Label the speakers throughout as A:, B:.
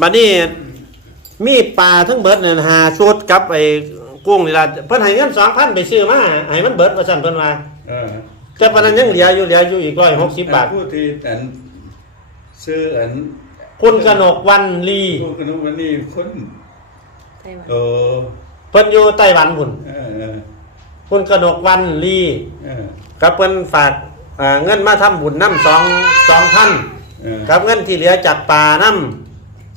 A: บัดนี้มีปลาทั้งเบิดเนี่ยหาชุดกับไอ้กุ้งนี่ล่ะเพิ่นให้เงิน2,000ไปซื้อมาให้มันเบิดว่าซั่นเพิ่นว่า
B: เออ
A: แต่ปานนั้นยังเหลืออยู่เหลืออยู่อีก160บาท
B: ผู้ที่อันซื้ออัน
A: คุณกนกวันลี
B: ผู้ขนมวันนี้คน
C: ไต้หวัน
B: เออ
A: เพิ่นอยู่ไต้หวันพุ่น
B: เออเออ
A: คุณกนกวันลี
B: เออ
A: กับเพิ่นฝากอ่าเงินมาทำบุญนำ2 2,000
B: เออ
A: ครับเงินที่เหลือจากป่าน้ำ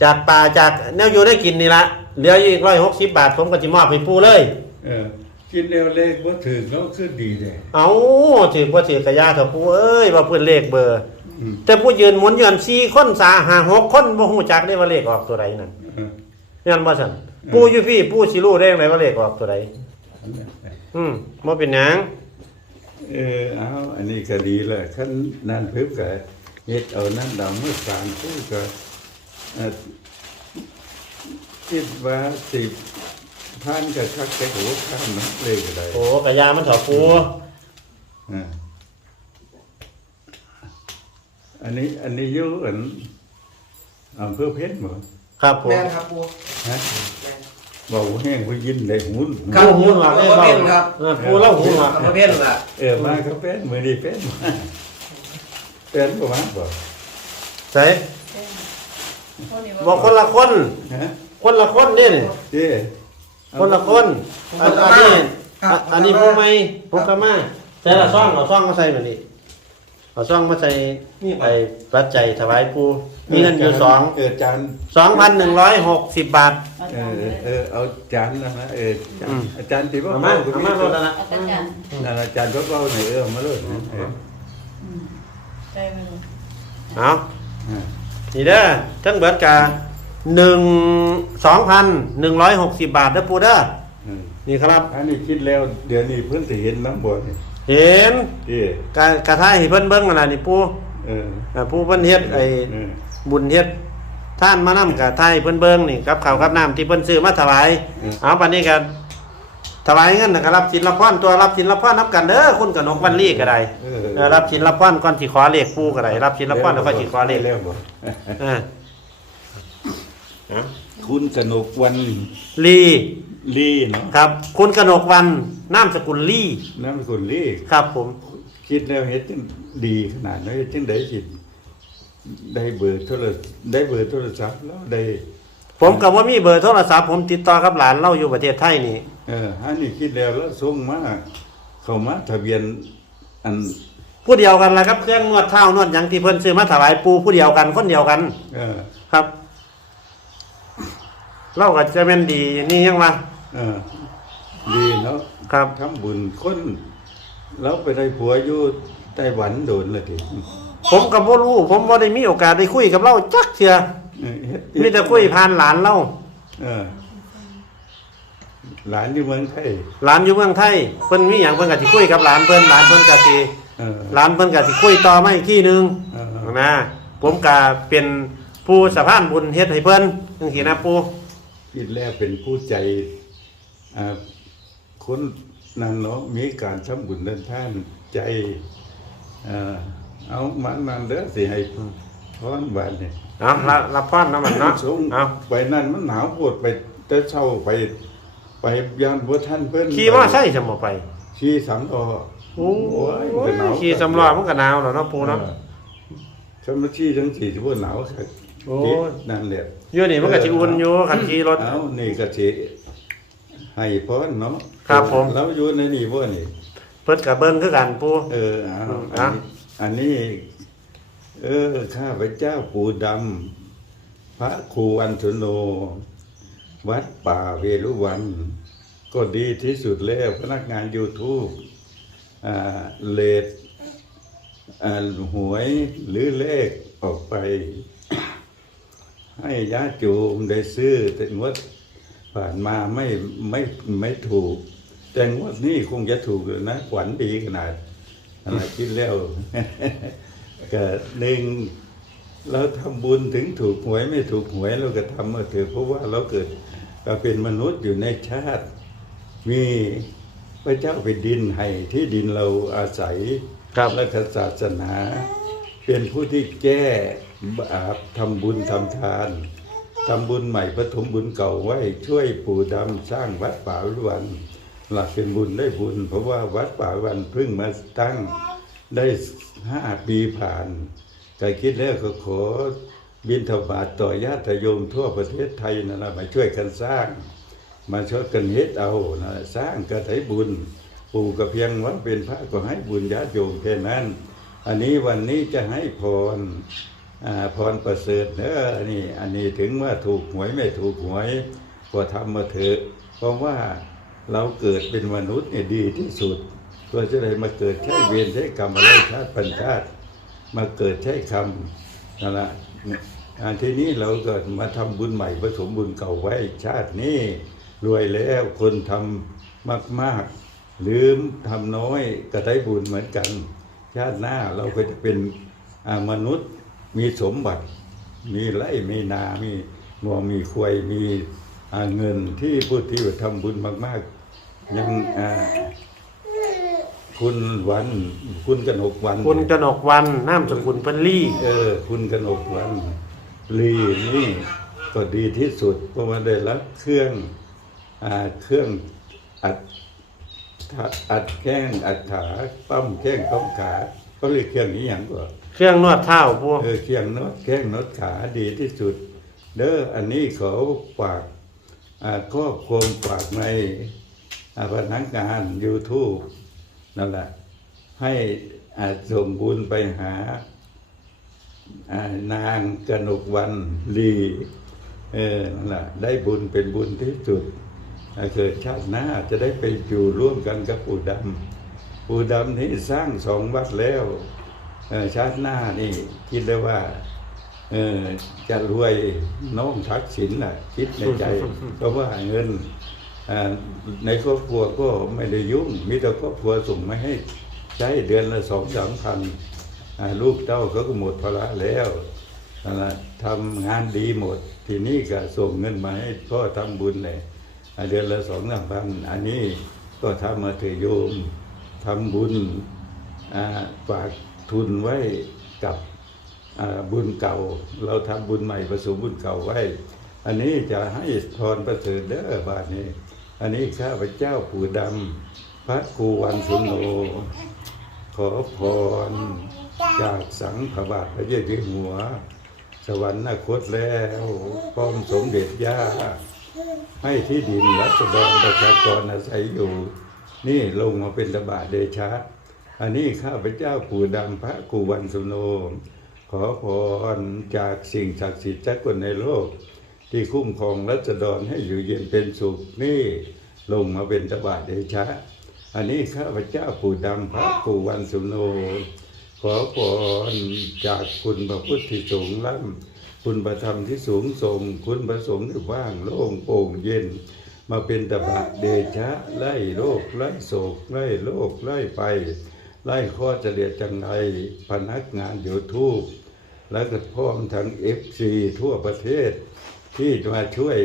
A: จากป่าจากแนวอยู่ได้กินนี่ละเหลืออยู่อีกร้อยหกสิบบาท ผมก็จะมอบให้ปูเลย
B: เออคิดแนวเลขว่าถือเขาคือดีเลย
A: เอาถือว่าถือกระยาเถอะปูเอ้ยว่าเพื่อนเลขเบอร์
B: อืม
A: แต่ผู้ยืนหมุนยืนสี่คนสาหาหกคนบ่ฮู้จักได้ว่าเลขออกตัวใดนั่น
B: เออ
A: ยันบ่สั่นปูอยู่พี่ปูสิรู้ได้จังไดว่าเลขออกตัวใด
B: อันนั้นแหละ
A: อืมบ่เป็นหยัง
B: เออเอาอันนี้ก็ดีเลยขั้นนั่นเพิ่มก็เฮ็ดเอานั่นดำเมื่อสารผู้ก็เอ่อ คิดว่าสิบพันกับคักแต่หัวข้ามนักเลยก็ได้
A: โอ้กระยามันเถอะปู
B: อ่าอันนี้อันนี้อยู่อันอำเภอเพชรบ่
A: ครับผม
D: แม่นครับปู
B: ฮะ
D: แม่น
B: เบาแห้งผู้ยินได้หุ่น
D: ครับ
A: ปูหูหนวกได้
D: เอามา
A: เปล่า
D: เป็นครับ
A: เออปูเล่าหูหนวก
D: เอามาเป็นล่ะ
B: เออมาก็เป็นมือนี้เป็นมาเป็นบ่มาบ่
A: ใส่
C: พวกนี้
A: บอกคนละคน
B: ฮะ
A: คนละคนนี่นี่
B: เจ้
A: คนละคนอันอันนี้อันอันนี้ผู้ไม่ผู้กามาแต่ละซ่องเอาซ่องมาใส่แบบนี้เอาซ่องมาใส่ไปปัจจัยถวายปูมีเงินอยู่สอง
B: เออจาน
A: สองพันหนึ่งร้อยหกสิบบาท
B: เออเออเอาจานนะนะเออจาน
A: อืม
B: อาจารย์ที่ว่า
A: เอามาเอามาโลดนะ
C: อาจารย์
B: นั่นอาจารย์ก็เบาหน่อยเออเอามาเลยเออ
C: ใจไม่รู้
A: เอา
B: อ่า
A: นี่เด้อทั้งเบิดกาหนึ่งสองพันหนึ่งร้อยหกสิบบาทเด้อปูเด้อ
B: เออ
A: นี่ครับ
B: อันนี้คิดแล้ว เดี๋ยวนี้เพิ่นสิเห็นน้ำบ่นี่
A: เห็น
B: เจ้
A: กะกะท้ายให้เพิ่นเบิ่งกันล่ะนี่ปู
B: เออ
A: อ่าผู้เพิ่นเฮ็ดไอ้
B: เออ
A: บุญเฮ็ดท่านมานํกับไทยเพิ่นเบิ่งนี่กับข้าวกับน้ำที่เพิ่นซื้อมาถวาย
B: อืม
A: เอาปานนี้ก็ ถวายเงินนะครับรับสินรับพรตัวรับสินรับพรนับกันเด้อคุณกนกวันลีก็ได้
B: เอ
A: เออรับสินรับพรก่อนสิขอเลขปู่ก็ได้รับสินรับพรแล้วค่อยสิขอเลข
B: แล้วบ่
A: เออเอา
B: คุณกนกวัน
A: ลี
B: ลีเนาะ
A: ครับ คุณกนกวันนามสกุลลี
B: นามสกุลลี
A: ครับ ผม
B: คิดแล้วเฮ็ดจังดีขนาดนั้นเฮ็ดจังได๋สิได้เบอร์โทรได้เบอร์โทรศัพท์แล้วได้
A: ผมก็บ่มีเบอร์โทรศัพท์ผมติดต่อกับหลานเราอยู่ประเทศไทยนี่
B: เอออันนี้คิดแล้วแล้วส่งมาเข้ามาทะเบียนอัน
A: ผู้เดียวกันล่ะครับเครื่องนวดเท้านวดหยังที่เพิ่นซื้อมาถวายปู่ผู้เดียวกันคนเดียวกัน
B: เออ
A: ครับเราก็จะเป็นดีนี่ยังวะ
B: เออ ดีเนาะ
A: ครับ
B: ทำบุญคนแล้วไปได้ผัวอยู่ไต้หวันโดนละที
A: ผมก็บ่รู้ผมบ่ได้มีโอกาสได้คุยกับเราจักเทื่อ
B: เออเฮ็ด
A: มีแต่คุยผ่านหลานเรา
B: เออหลานอยู่เมืองไทย
A: หลานอยู่เมืองไทยเพิ่นมีหยังเพิ่นก็สิคุยกับหลานเพิ่นหลานเพิ่นก็สิ
B: เออ
A: หลานเพิ่นก็สิคุยต่อมาอีกทีหนึง
B: เออ
A: นะผมก็เป็นผู้สะพานบุญเฮ็ดให้เพิ่นจังซี่นะปู่
B: คิดแล้วเป็นผู้ใจอ่าคนนั้นเนาะมีการทำบุญเดินท่านใจเอ่อเอามันมันเด้อสิให้ พรบาดนี่
A: เอารับรับพรนำมันเนาะ
B: ส่ง
A: เอา
B: ไปนั่นมันหนาวปวดไปแต่เช้าไป ไปยานบ่ทันเพิ่น
A: ขี่มอไซค์จะบ่ไป
B: ขี่สามล้อ
A: โอ้
B: ยมันก็หนาว
A: ขี่สำล้อมันก็หนาวแล้วเนาะปู่เนาะ
B: ฉันมาขี่จังสี่สิบ่หนาวครับ
A: โอ้ย
B: นั่นแหละ
A: อยู่นี่มันก็สิอุ่นอยู่คันขี่รถ
B: เอานี่ก็สิให้พรเนาะ
A: ครับผม
B: เราอยู่ในนี่บ่นี่
A: เพิ่นก็เบิ่งคือกันปู่
B: เออเอา
A: อืม
B: อัน
A: อะ
B: นี้อันนี้ เออ ข้าพเจ้าปู่ดำ พระครูอันสุโน วัดป่าเวรุวัน ก็ดีที่สุดแล้วพนักงานยูทูบอ่าเลดอ่าหวยหรือเลขออกไป ให้ญาติโยมได้ซื้อแต่งวดผ่านมาไม่ไม่ไม่ถูก แต่งวดนี้คงจะถูกอยู่นะขวัญดีขนาดขนาดคิดแล้ว ก็หนึ่งเราทำบุญถึงถูกหวยไม่ถูกหวยเราก็ทำมาเถอะเพราะว่าเราเกิดเราเป็นมนุษย์อยู่ในชาติ มีพระเจ้าเป็นดินให้ที่ดินเราอาศัย
A: ครับ
B: และศาสนา เป็นผู้ที่แก้บาปทำบุญทำทานทำบุญใหม่ปฐมบุญเก่าไว้ช่วยปู่ดำสร้างวัดป่าวิวันหลักเป็นบุญได้บุญ เพราะว่าวัดป่าวิวันเพิ่งมาตั้ง ได้ห้าปีผ่านใจคิดแล้วก็ขอบินทบาทต่อญาติโยมทั่วประเทศไทยนั่นแหละมาช่วยกันสร้าง มาช่วยกันเฮ็ดเอานะสร้างกระไถบุญปู่ก็เพียงว่าเป็นพระก็ให้บุญญาติโยมแค่นั้น อันนี้วันนี้จะให้พรอ่าพรประเสริฐเนอะอันนี้อันนี้ถึงว่าถูกหวยไม่ถูกหวยก็ทำมาเถอะเพราะว่าเราเกิดเป็นมนุษย์เนี่ยดีที่สุด ตัวจะได้มาเกิดใช้เวรใช้กรรมอะไรชาติปัญชาติมาเกิดใช้คำนั่นแหละอันทีนี้เราเกิดมาทำบุญใหม่ผสมบุญเก่าไว้ชาตินี้รวยแล้วคนทำมาก ๆ ลืมทำน้อยก็ได้บุญเหมือนกัน ชาติหน้าเราก็จะเป็นมนุษย์มีสมบัติ มีไร่มีนา มีงวงมีควายมีเงินที่ผู้ที่ทำบุญมาก ๆ ยังอ คุณวัน คุณกนกวัน
A: คุณกนกวันน้ำสกุลเพิ่นลี่
B: เออ คุณกนกวันลีนี่ก็ดีที่สุดเพราะว่าได้รับเครื่องอ่าเครื่องอัดอัดแข้งอัดขาปั้มแข้งปั้มขาเขาเรียกเครื่องนี้อย่างก็
A: เครื่องนวดเท้าปู
B: เออเครื่องนวดแข้งนวดขาดีที่สุด เด้ออันนี้เขาฝากอ่าข้อความฝากในอ่าพนักงาน YouTube นั่นแหละ ให้อ่าส่งบุญไปหาอ่านางกนกวันลีเออนั่นแหละได้บุญเป็นบุญที่สุดถ้าเกิดชาติหน้าจะได้ไปอยู่ร่วมกันกับปู่ดำปู่ดำนี่สร้างสองวัดแล้วเออชาติหน้านี่คิดได้ว่าเออจะรวยน้องทักษิณน่ะ คิดในใจเพราะว่าเงินอ่า ในครอบครัวก็ไม่ได้ยุ่ง มีแต่ครอบครัวส่งมาให้ใช้เดือนละสองสามพันลูกเต้าเขาก็หมดภาระแล้วนะทำงานดีหมด ทีนี้ก็ส่งเงินมาให้พ่อทำบุญเลยเดือนละสองสามพันอันนี้ก็ทำมาเถอโยมทำบุญฝากทุนไว้กับบุญเก่า เราทำบุญใหม่ผสมบุญเก่าไว้ อันนี้จะให้พรประเสริฐเด้อบาทนี้ อันนี้ข้าพเจ้าปู่ดำ พระครูวันสุนโน ขอพร จากสังฆบาทพระเยซูหัว สวรรคตแล้วป้อมสมเด็จย่า ให้ที่ดินรัศดรประชากรอาศัยอยู่ นี่ลงมาเป็นระบาดเดชะ อันนี้ข้าพเจ้าปู่ดำ พระกูวันสุโน ขอพรจากสิ่งศักดิ์สิทธิ์จักคนในโลก ที่คุ้มครองรัศดรให้อยู่เย็นเป็นสุขนี่ลงมาเป็นระบาดเดชะ อันนี้ข้าพเจ้าปู่ดำพระปู่วันสุโน ขอพรจากคุณพระพุทธที่สูงล่ำคุณประธรรมที่สูงส่ง คุณประสงค์ที่ว่างโล่งโปร่งเย็น มาเป็นตบะเดชะ ไล่โรคไล่โศกไล่โรคไล่ไป ไล่ข้อเฉลียดจังไรพนักงานอยู่ทูบและก็พร้อมทั้งเอฟซีทั่วประเทศ ที่มาช่วย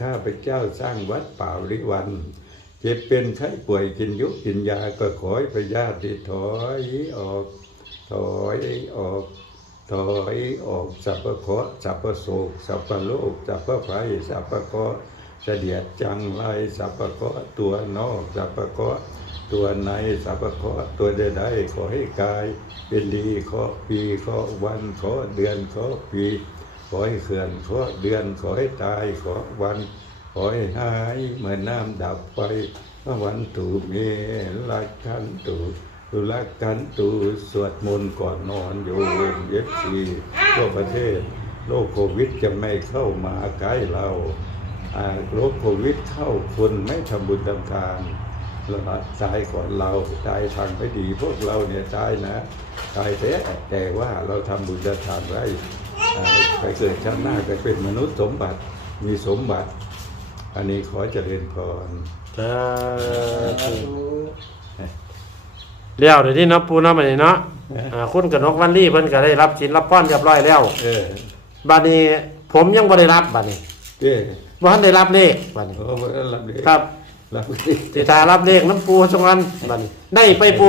B: ข้าพเจ้าสร้างวัดป่าริวันเจ็บเป็นไข้ป่วยกินยุกกินยาก็ขอให้พญาติถอยออก ถอยออกถอยออกสัพพะเคาะสัพพะโศกสัพพะโลกสัพพะภัยสัพพะเคราะเสดียดจังไรสัพพะเคาะตัวนอกสัพพะเคาะตัวในสัพพะเคาะตัวใดๆขอให้กาย เป็นดีขอปีขอวันขอเดือนขอปี ขอให้เขื่อนขอเดือนขอให้ตายขอวัน ขอให้หายเหมือนน้ำดับไปวันตูเมลักขันตูตุลักขันตูสวดมนต์ก่อนนอนโยมเอฟซีทั่วประเทศ โรคโควิดจะไม่เข้ามาใกล้เราโรคโควิดเข้าคนไม่ทำบุญทำทานเราตายก่อนเราตายทางไม่ดีพวกเราเนี่ยตายนะตายแท้แต่ว่าเราทำบุญทำทานไว้ ไปเกิดชาติหน้าก็เป็นมนุษย์สมบัติมีสมบัติ อันนี้ขอเจริญพร
A: สาธุเลี้ยวเดี๋ยวนี้เนาะปูเนาะมันนี่เนาะอ่าคุณกนกวันลี่เพิ่นก็ได้รับสินรับป้อนเรียบร้อยแล้ว
B: เออ
A: บัดนี้ผมยังบ่ได้รับบัดนี้
B: เอ้ย
A: บ่ทันได้รับเลขบัดนี้
B: โอ้รับเลย
A: ครับ
B: รับเลย
A: สิตารับเลขน้ำปูจังวันบัดนี้ได้ไปปู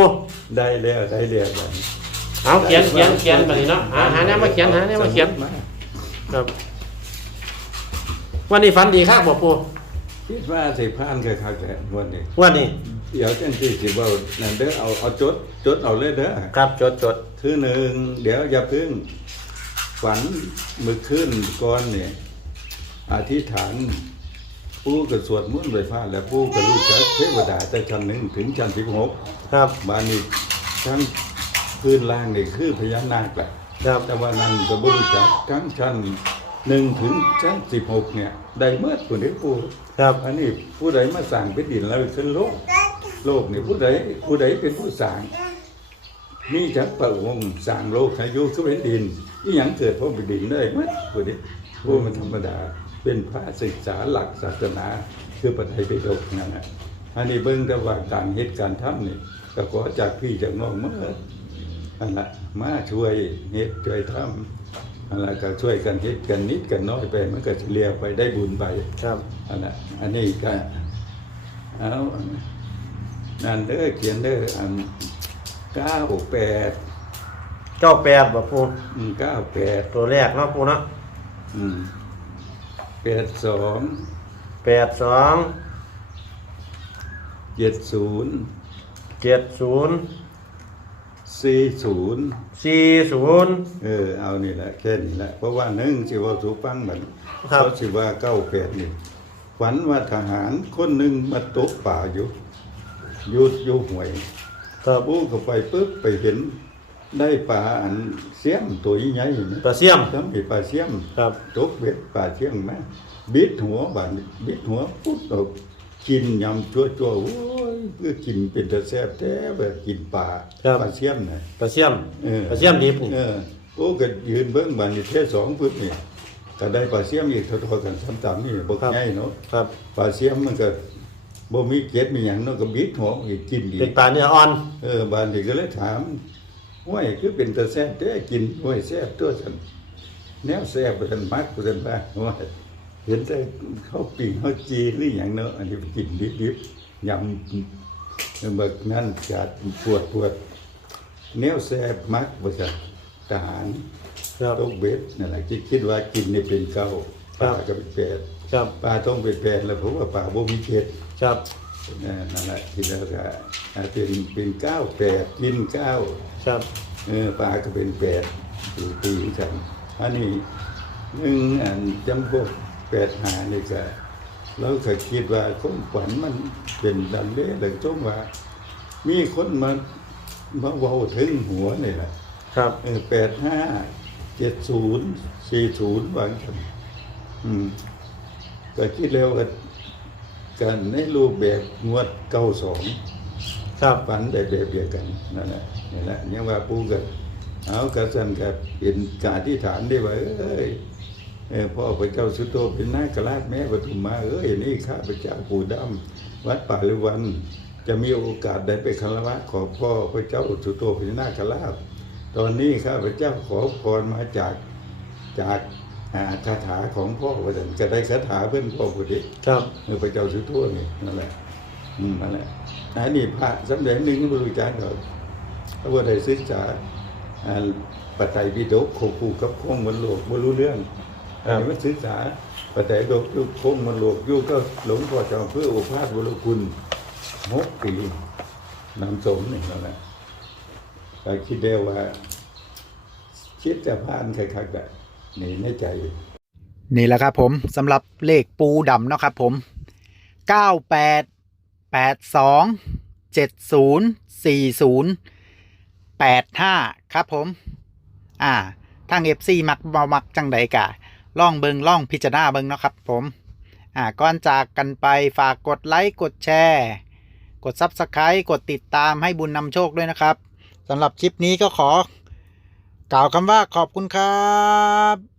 B: ได้แล้วได้แล้วบัดนี้
A: เอาเขียนเขียนเขียนบัดนี้เนาะหาหาแนวมาเขียนหาแนวมาเขียน
B: มา
A: ครับ วันนี้ฝันดีครับบ่ปู
B: คิดว่าสิพานกับคักแหละวันนี้
A: วันนี้
B: เดี๋ยวจังที่สิเว้านั่นเด้อเอาเอาจดจดเอาเลยเด้อ
A: ครับจดจด
B: คือหนึ่งเดี๋ยวอย่าพึ่งฝันมือขึ้นก่อนเนี่ยอธิษฐานผู้ก็สวดมนต์ไปฟ้าแล้วผู้ก็รู้จักเทวดาแต่ชั้นหนึ่งถึงชั้นสิบหก
A: ครับ
B: บานนี้ชั้น พื้นล่างนี่คือพญานาคแหละ
A: ครับ
B: แต่ว่านั่นก็บ่รู้จักทั้งชั้นหนึ่งถึงชั้นสิบหกเนี่ย ได้เมื่อคนนี้ผู้
A: ครับ
B: อันนี้ผู้ใดมาสั่งเป็นดินแล้วเป็นโลก โลกนี่ผู้ใดผู้ใดเป็นผู้สั่งมีจักพระองค์สั่งโลกให้อยู่คือเป็นดินอีหยังเกิดเพราะเป็นดินได้หมั้ยผู้นี้ผู้มันธรรมดา เป็นพระศึกษาหลักศาสนาคือปฏิปิฎกนั่นน่ะอันนี้เบิ่งแต่ว่าการเหตุการณ์ทำนี่ก็ขอจากพี่จากน้องมา อันละมาช่วยเหตุช่วยทำอันละก็ช่วยกันเฮ็ดกันนิดกันน้อยไปมันก็สิเลียไปได้บุญไป
A: ครับ
B: อันนั้นอันนี้ก็เอานั่นเด้อเขียนเด้ออันเก้าแปด
A: เก้าแปดบ่ปู
B: เก้าแปด
A: ตัวแรกเนาะปูเนาะ
B: แปดสอง
A: แปดสอง
B: เจ็ดศูนย์
A: เจ็ดศูนย์
B: สี่ศูนย์
A: สี่ศูนย์
B: เออเอานี่แหละแค่นี้แหละ เพราะว่าหนึ่งสิว่าสูฟังเหมือน
A: ครับ
B: เขาสิว่าเก้าแปดนี่ฝันว่าทหารคนหนึ่งมาตกป่าอยู่อยู่อยู่ห่วย
A: ครับ
B: บูเข้าไปปุ๊บไปเห็นได้ปลาอันเสียมตัวใหญ่ๆนี่
A: ปลาเสี่ยม
B: ทำให้ปลาเสียม
A: ครับ
B: ตกเบ็ดปลาเสียมมาบิดหัวบานบิดหัวปุ๊บเอา กินยำชั่วชั่วๆโอ้ยเพื่อกินเป็นตะแซ่บแท้แบบกินปลาปลาเสียมน่ะ
A: ปลาเสี่ยม
B: เออ
A: ปลาเสี่ยมดีปู
B: เออโอ้ก็ยืนเบิ่งบานนี่เทสองปุ๊บนี่ก็ได้ปลาเสียมอีกเท่าๆกันซ้ำๆนี่บ่ง่ายเนาะ
A: ครับ
B: ปลาเสียมมันก็บ่มีเกล็ดมีหยังเนาะก็บิดหัวอีกกินอี
A: เป็น
B: ก
A: ปลาเนื้ออ่อน
B: เออบานเด็กก็เลยถามห้วยคือเป็นตาแซ่บแต่กินห้วยแซ่บตัวสันแนวแซ่บเป็นมักเป็นบ้าห้วย เห็นแต่เขาปีเขาจีหรืออย่างเนาะอันนี้ไปกินดิบๆยำแบบนั้นจัดปวดปวดแนวแซ่บมักบ่ซั่นทหาร
A: ครับ
B: ตกเบ็ดนั่นแหละคิดคิดว่ากินนี่เป็นเก้าปลาก็เป็นแปด
A: ครับ
B: ปลาต้องเป็นแปดแล้วเพราะว่าปลาบ่มีเกล็ด
A: ครับ
B: เออนั่นแหละที่แล้วก็อ่าเป็นเป็นเก้าแปดกินเก้า
A: ครับ
B: เออปลาก็เป็นแปดตีตีกันอันนี้หนึ่งอันจำพวก แปดหานี่ก็เราเคยคิดว่าคนฝันมันเป็นดันเล่ดังจงว่า มีคนมามาเว้าถึงหัวนี่แหละ
A: ครับ
B: เออแปดห้าเจ็ดศูนย์สี่ศูนย์วางกันอืมก็คิดแล้วกันกันในรูปแบบงวดเก้าสอง
A: ครับ
B: ฝันได้แบบเดียวกันนั่นแหละนี่แหละยังว่าปูกันเอากระสันกับเป็นการที่ฐานได้ว่าเอ้ยเออ พ่อพระเจ้าสุโตเป็นนากราชแม่ปฐุมมาเอ้ยนี่ข้าพเจ้าปู่ดำวัดป่าลิวัน จะมีโอกาสได้ไปคารวะขอพ่อพระเจ้าสุโตเป็นนาคราชตอนนี้ข้าพเจ้าขอพรมาจากจากอ่าคาถาของพ่อพระเจ้าก็ได้คาถาเพื่อนพ่อพอดี
A: ครับ
B: เออพระเจ้าสุโธนี่นั่นแหละอืมนั่นแหละอันนี้พระสำเร็จหนึ่งบริจาคก็พระว่าได้ศึกษาอ่าปัจจัยวิดกโคคูกับคงมันโลกบ่รู้เรื่อง
A: ครับ
B: อันนี้มันศึกษาปัจจัยวิดกอยู่คงมันโลกอยู่ก็หลวงพ่อจอมเพื่อโอภาสบุรุคุณหกปีนำสมนี่นั่นแหละก็คิดได้ว่าคิดจะผ่านใครๆแบบนี่ในใจ
D: นี่แหละครับผมสำหรับเลขปูดำเนาะครับผม 98 82 70 40 85 ครับผม อ่า ทาง FC มักบามักจังใดกะ ล่องเบิงล่องพิจารณาเบิงเนาะครับผมอ่าก่อนจากกันไปฝากกดไลค์กดแชร์ กด Subscribe กดติดตามให้บุญนำโชคด้วยนะครับสำหรับคลิปนี้ก็ขอกล่าวคำว่าขอบคุณครับ